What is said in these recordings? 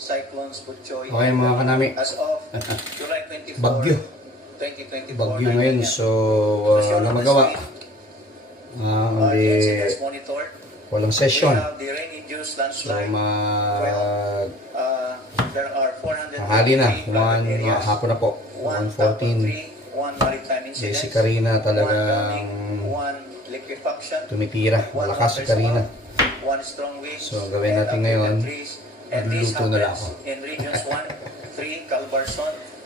Okay mga kanami. Bagyo. Bagyo ngayon. So, wala magawa. Walang session. So, hali na. Hapon na po. 1:14. Si Karina talagang tumitira. Malakas si Karina. So, gawin natin ngayon. Magluluto na lang ako.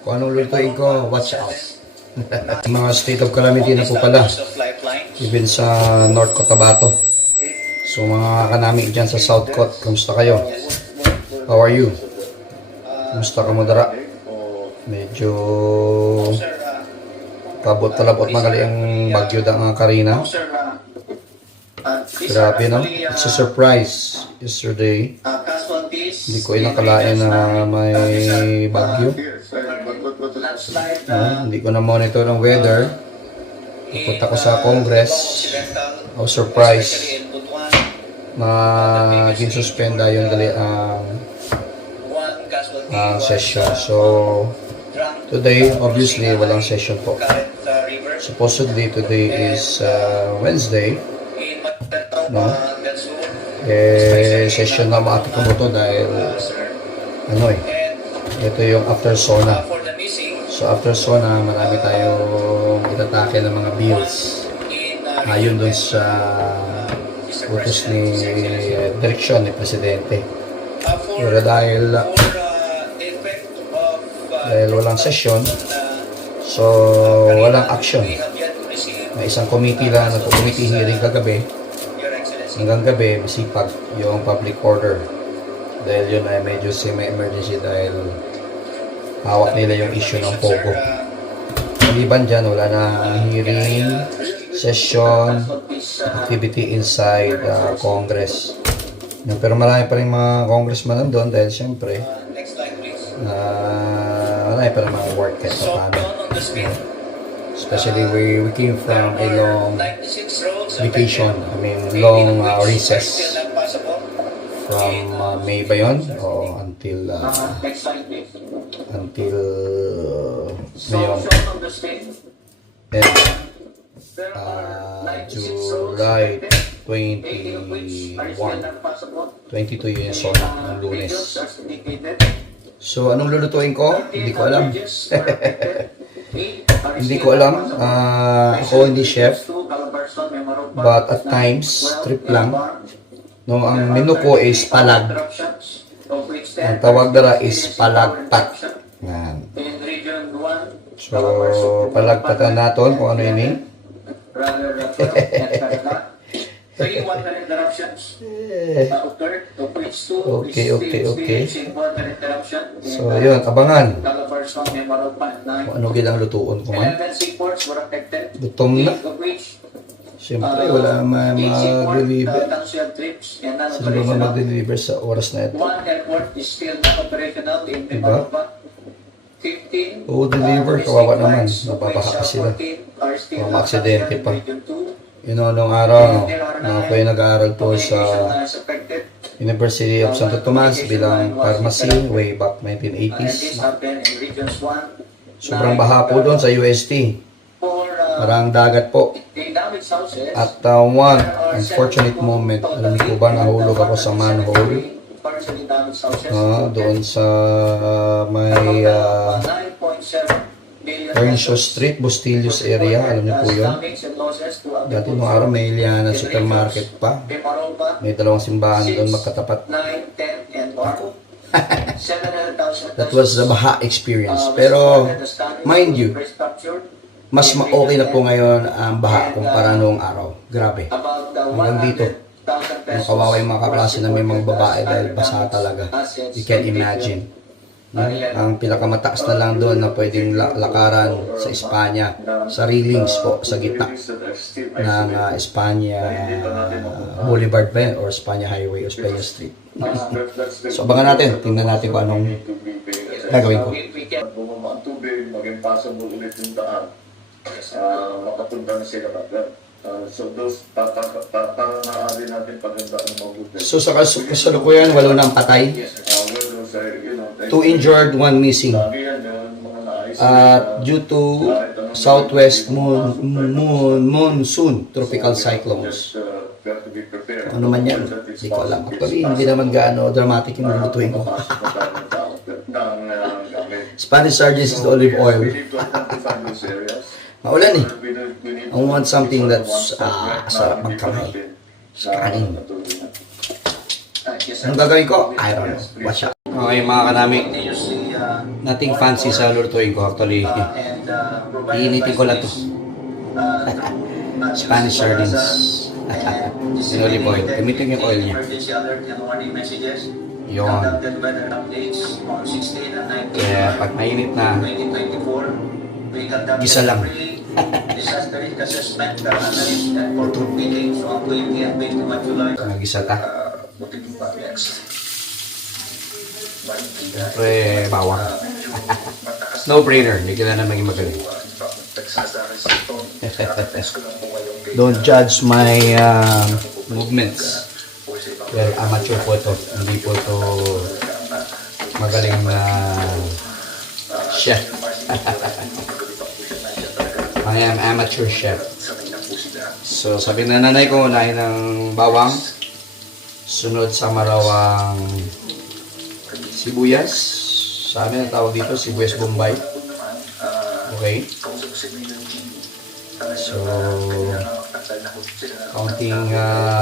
Kung anong lutuin ko, watch out. Mga state of calamity na po pala. Even sa North Cotabato. So mga kanami dyan sa South Cot, kumusta kayo? How are you? Kumusta ka mo dara? Medyo kabot-talabot magali ang bagyo da nga Karina. Grabe no? It's a surprise yesterday. Hindi ko inakalain na may bagyo. Hindi ko na monitor ang weather. Punta ko sa Congress. I was surprised na ginsuspenda yung session. So, today, obviously, walang session po. Supposedly, today is Wednesday. No? Session na maatik ko to dahil ito yung after SONA. So after SONA, marami tayong itatake ng mga bills ayon dun sa utos ni direksyon ni Presidente. Pero dahil walang session, so walang action. May isang committee lang, committee hearing kagabi. Hanggang gabi, masipag yung public order. Dahil yun ay medyo semi-emergency dahil hawak nila yung issue ng POGO. Maliban dyan, wala na hearing, session, activity inside Congress. Pero marami pa rin mga congressman nandun dahil siyempre, marami pa rin mga work kahit paano. Especially we came from a long vacation, long recess from May ba yun? O until ngayon. And July 22 yung SONA ng Lunes. So, anong lulutuin ko? Hindi ko alam. Hindi ko alam. Ako hindi chef. But at times, trip lang. No, ang menu ko is palag. Ang tawag dara is palagpat. Yan. So, palagpatan natin kung ano yun Okay. So, yun, abangan. Kung ano gilang lutuon ko man. Gutom na. Siyempre, wala mag-deliver. Sino ba mag-deliver sa oras na ito? Diba? Oo, deliver. Kawawa naman. Napapahaka sila. O, ma-aksidente pa. Nung araw, ako yung nag-aaral po sa University of Santo Tomas bilang pharmacy way back 1980s. Sobrang baha po doon sa UST. Parang dagat po. At one unfortunate moment, alam niyo ba, nahulog ako sa manhole. Doon sa may Earnshaw Street, Bustillos area, alam niyo po yun. Dati nung araw may Iliana supermarket pa. May dalawang simbahan doon magkatapat. That was the baha experience. Pero, mind you, mas ma-okay na po ngayon ang baha kumpara noong araw. Grabe. Hanggang dito. Kawawa yung mga kaklase na may mga babae dahil basa talaga. You can imagine. Ang pinakamataas na lang doon na pwedeng lakaran sa Espanya. Sa railings po, sa gitna ng Espanya Boulevard ba yun? Or Espanya Highway o Espanya Street. So abangan natin. Tingnan natin kung anong gagawin ko. Bumaba ang tubig, maging passable ulit yung daan. Makapunta na sila agad. So those natin paganda ang mabuti. So sa kasalukuyan, walo na ang patay? Well, 2 injured, 1 missing. Lagi yan, yung mga naayos. Due to southwest monsoon tropical cyclones. Ano man yan? Hindi ko alam. Actually, hindi naman gaano dramatic yung lulutuin ko. Spanish sardines is the olive oil. Maulan eh. I want something that's sarap magkamay. Sa kanin. Anong gagawin ko? I don't know. Watch out. Okay mga kanami. Nothing fancy sa lulutuin ko. Actually, iinitin ko lang to. Spanish sardines. In olive oil. Gamitin yung oil niya. Yun. Kaya pag mainit na, gisa lang. Nagisa ta. Siyempre, bawang. No brainer. Hindi ka na maging magaling. Don't judge my movements. Well, amateur po ito. Hindi po ito magaling na chef. I am amateur chef. So, sabi na nanay ko, unahin ng bawang. Sunod sa marawang sibuyas. Sa amin ang tawag dito, sibuyas Bombay. Okay. So, kaunting